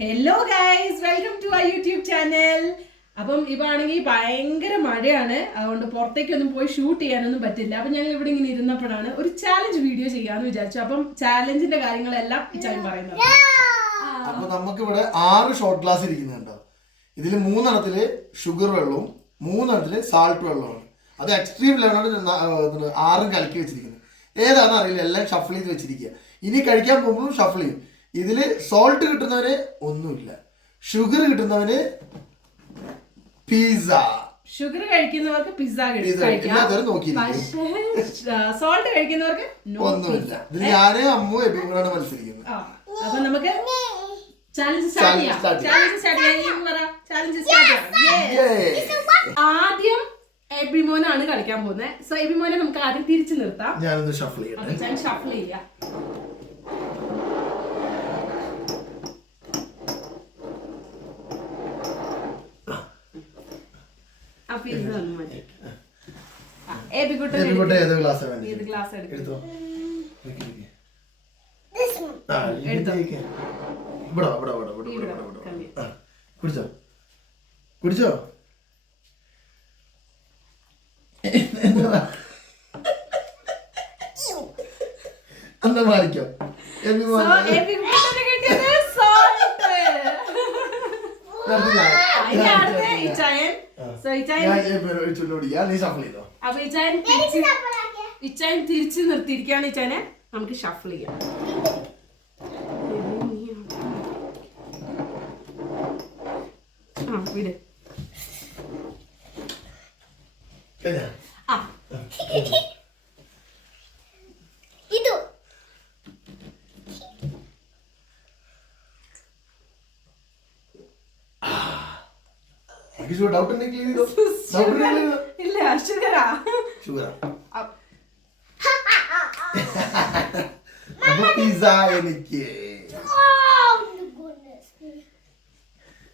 Hello guys, welcome to our YouTube channel. അപ്പം ഇവാണെങ്കിൽ ഭയങ്കര മഴയാണ്, അതുകൊണ്ട് പുറത്തേക്കൊന്നും പോയി ഷൂട്ട് ചെയ്യാനൊന്നും പറ്റില്ല. അപ്പം ഞങ്ങൾ ഇവിടെ ഇങ്ങനെ ഇരുന്നപ്പോഴാണ് ഒരു ചാലഞ്ച് വീഡിയോ ചെയ്യാന്ന് വിചാരിച്ചു. അപ്പം ചാലഞ്ചിന്റെ കാര്യങ്ങളെല്ലാം ഇച്ചാൻ പറയുന്നത്. അപ്പൊ നമുക്ക് ഇവിടെ 6 ഷോർട്ട് ഗ്ലാസ് ഇരിക്കുന്നുണ്ടോ. ഇതിൽ 3 ഷുഗർ വെള്ളവും 3 സാൾട്ട് വെള്ളമാണ്. അത് എക്സ്ട്രീം ലെവലാണ് 6 കലക്കി വെച്ചിരിക്കുന്നത്. ഏതാണെന്ന് അറിയില്ല, എല്ലാം ഷഫിൾ ചെയ്ത് വെച്ചിരിക്കുക. ഇനി കഴിക്കാൻ പോകുമ്പോഴും ഷഫിൾ ചെയ്യും. ഇതില് സോൾട്ട് കിട്ടുന്നവന് ഒന്നുമില്ല, ഷുഗർ കിട്ടുന്നവന് പിസ്സ. ഷുഗർ കഴിക്കുന്നവർക്ക് പിസ്സ സോൾട്ട് കഴിക്കുന്നവർക്ക് ഒന്നുമില്ല. ഇതിൽ ഞാന് അമ്മു എബിയാണ് മത്സരിക്കുന്നത്. അപ്പൊ നമുക്ക് ആദ്യം എബിമോനാണ് കളിക്കാൻ പോകുന്നത്. സോ എബിമോനെ നമുക്ക് ആദ്യം തിരിച്ചു നിർത്താം. ഞാനൊന്ന് ഷഫിൾ ചെയ്യട്ടെ. ഷഫിൾ ചെയ്യാം. കുടിച്ചോ? അന്ന് മാറിക്കോ. ഇച്ചായൻ തിരിച്ചു നിർത്തിയിരിക്കുകയാണ്. ഇച്ചാനെ നമുക്ക് ഷഫിൾ ചെയ്യാം. വിട്. ഇല്ല, ഷുഗറാ.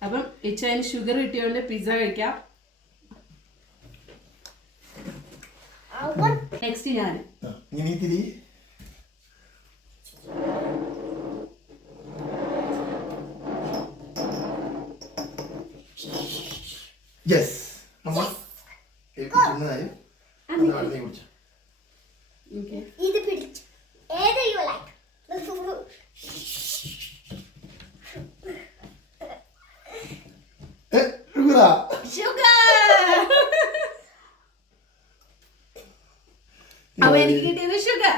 അപ്പം ഇച്ചാൻ ഷുഗർ കിട്ടിയോണ്ട് പിസ്സ കഴിക്കാം. നെക്സ്റ്റ് ഞാൻ ഇത് പിടിച്ചു. എനിക്ക് കിട്ടിയത് ഷുഗർ.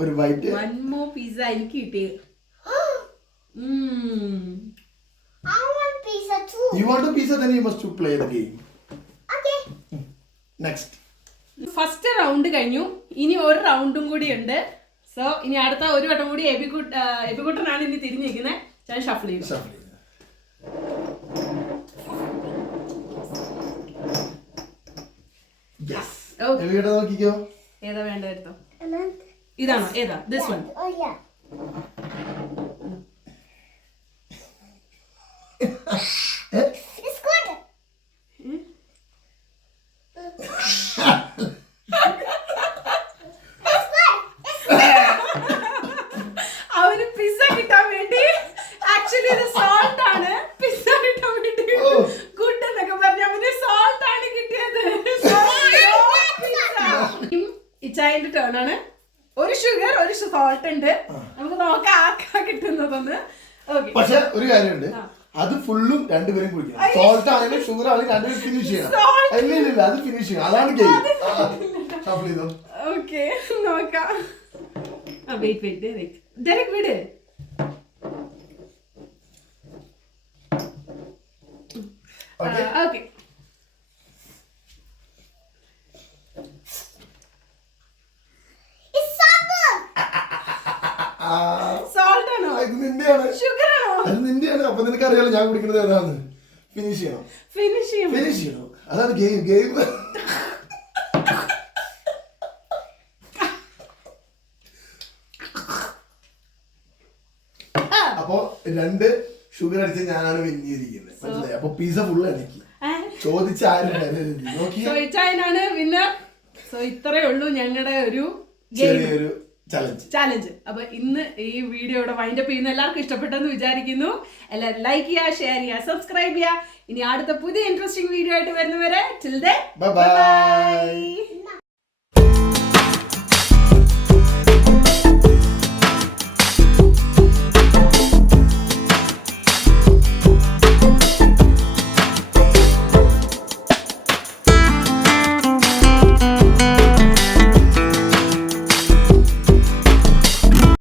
ഒരു വൈറ്റ് വൺ മോർ പിസ്സ എനിക്ക് കിട്ടിയത്. You want a pizza, then you must to play the game. Okay. Next. First round കഴിഞ്ഞു. ഇനി ഒരു റൗണ്ടും കൂടി ഉണ്ട്. സോ ഇനി അടുത്ത ഒരു വട്ടം കൂടി എബികുട്ടനാണ് ഇനി തിരിഞ്ഞിരിക്കുന്നത്. ഞാൻ ഷഫിൾ ചെയ്തു. ഏതാ വേണ്ട എടുത്തോ. ഇതാണോ? ഏതാ? This one. It's good. അവന് പിസ്സ കിട്ടാൻ വേണ്ടി, ആക്ച്വലി ഇത് സോൾട്ട് ആണ്. പിസ്സ കിട്ടാൻ വേണ്ടി ഗുഡ് എന്നൊക്കെ പറഞ്ഞ അവന് സോൾട്ട് ആണ് കിട്ടിയത്. ഇച്ചായന്റെ ടേൺ ആണ്. ഒരു ഷുഗർ, ഒരു സോൾട്ട് ഉണ്ട്. നമുക്ക് നോക്കാം ആർക്കാ കിട്ടുന്നതെന്ന്. പക്ഷെ ഒരു കാര്യമുണ്ട്, അത് ഫുള്ളും രണ്ടുപേരും കുടിക്കണം. സോൾട്ട് ആണെങ്കിലും ഷുഗർ ആണെങ്കിലും രണ്ടുപേരും ഫിനിഷ് ചെയ്യണം. ഇല്ല, അത് ഫിനിഷ് ചെയ്യണം. അതാണ് ഗെയിം. ഓക്കെ, നോക്കാം. വെയിറ്റ് ഡയറക്റ്റ് വിട്. ഓക്കെ. സോൾട്ട് ആണോ? ഇത് നിന്റെയാണ്. ഷുഗർ ആണോ? അത് നിന്റെയാണ്. അപ്പൊ നിനക്ക് അറിയാലോ ഞാൻ കുടിക്കുന്നത് ഏതാണ്. ഫിനിഷ് ചെയ്യണം. അതാണ് ഗെയിം. അപ്പൊ 2 ഷുഗർ അടിച്ച് ഞാനാണ് വിന്നിരിക്കുന്നത്. മനസ്സിലായി? അപ്പൊ പിസ്സ ഫുള്ള് എനിക്ക് ചോദിച്ച ആരും വിന്നർ. സോ ഇത്രയേ ഉള്ളൂ ഞങ്ങളുടെ ഒരു ചെറിയൊരു ചാലഞ്ച്. അപ്പൊ ഇന്ന് ഈ വീഡിയോയുടെ വൈൻഡപ്പ് ചെയ്യുന്ന എല്ലാവർക്കും ഇഷ്ടപ്പെട്ടെന്ന് വിചാരിക്കുന്നു. എല്ലാവരും ലൈക്ക് ചെയ്യുക, ഷെയർ ചെയ്യുക, സബ്സ്ക്രൈബ് ചെയ്യുക. ഇനി അടുത്ത പുതിയ ഇൻട്രസ്റ്റിംഗ് വീഡിയോ ആയിട്ട് വരുന്നവരെ till then, ബൈ.